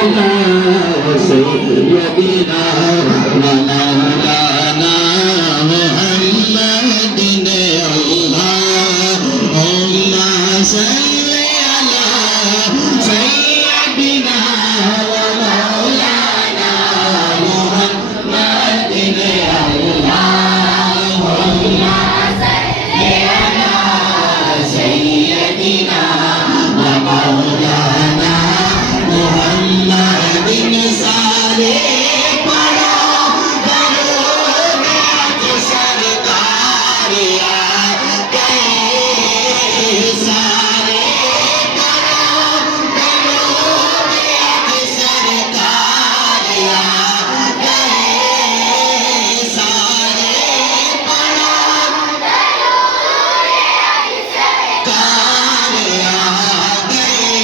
سيدنا ومولانا محمد اللهم صل على سيدنا ومولانا محمد اللهم صل على سيدنا ومولانا محمد सारे पढ़ो दरूद सरकार आ गए सारे पढ़ो दरूद सरकार आ गए सारे पढ़ो दरूद सरकार आ गए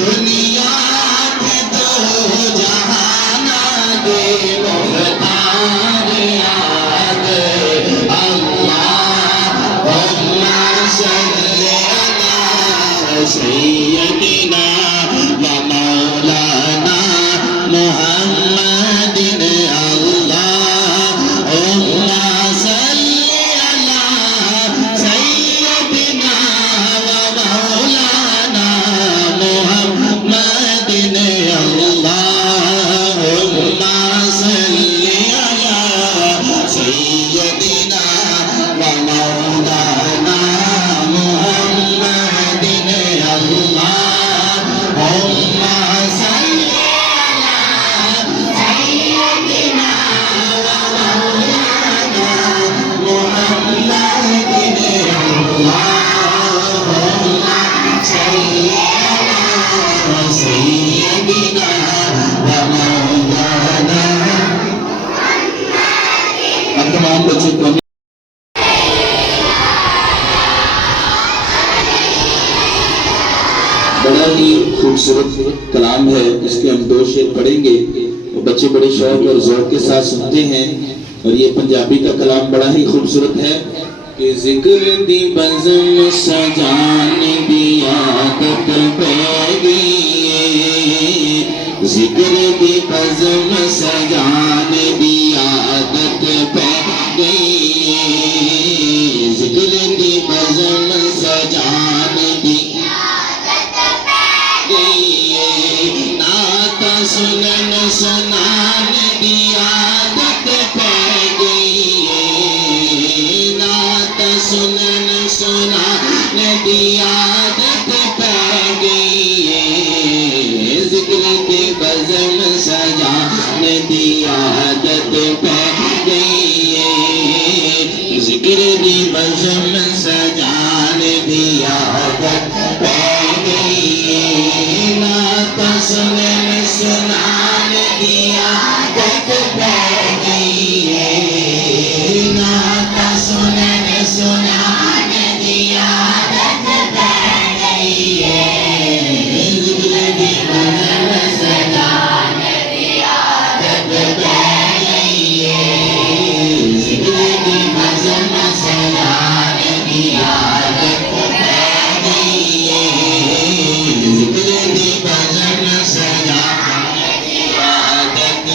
दुनिया سيدنا ومولانا محمد اللهم صل على سيدنا ومولانا محمد اللهم صل على سيدنا ومولانا محمد اللهم صل على سيدنا ومولانا محمد اللهم صل على سيدنا ومولانا हम तमाम बच्चों को बड़ा ही खूबसूरत कलाम है। इसके हम दो शेर पढ़ेंगे और बच्चे बड़े शौक और ज़ौक़ के साथ सुनते हैं। और ये पंजाबी का कलाम बड़ा ही खूबसूरत है कि जिक्र दी बज़म सजाने दी आदत पै गई, जिक्र दी बज़म सजाने दी आदत पै गई, जिक्र दी बज़म सजाने दी नाता सुनन सुनाने की आदत पै गई, नाता सुनन सुनाने की आदत पै गई, जिक्र की बज़म सजाने की आदत पै गई, जिक्र की बज़म सजाने की आदत पै गई, नाता सुनन सुनाने की आदत पै गई, नाता सुनन सुनाने की आदत पै गई, जिक्र की बज़म सजाने की आदत पै गई, जिक्र की बज़म सजाने की आदत पै गई, जिक्र की बज़म सजाने की आदत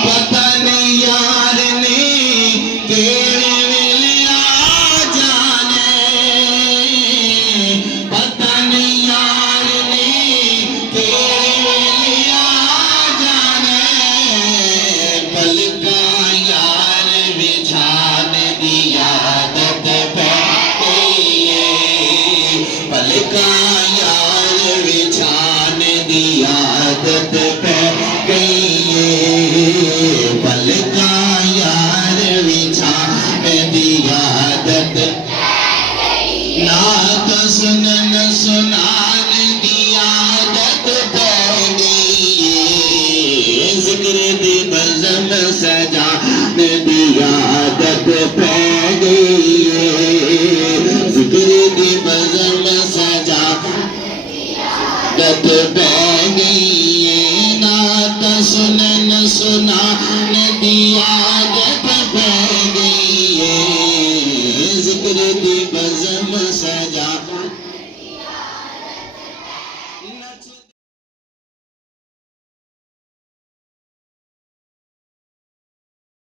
पता नहीं यार ने केड़े वेले आ जाने, पता नहीं यार ने केड़े वेले आ जाने, पलका यार बिछाने की आदत पै गई, पलका यार बिछाने की आदत पै गई, पलका यार बिछाने की आदत नात सुनन सुनाने की आदत पै गई, जिक्र दी बज़म सजाने की आदत पै गई, जिक्र दी बज़म सजाने की आदत पै गई, नात सुनन सुनाने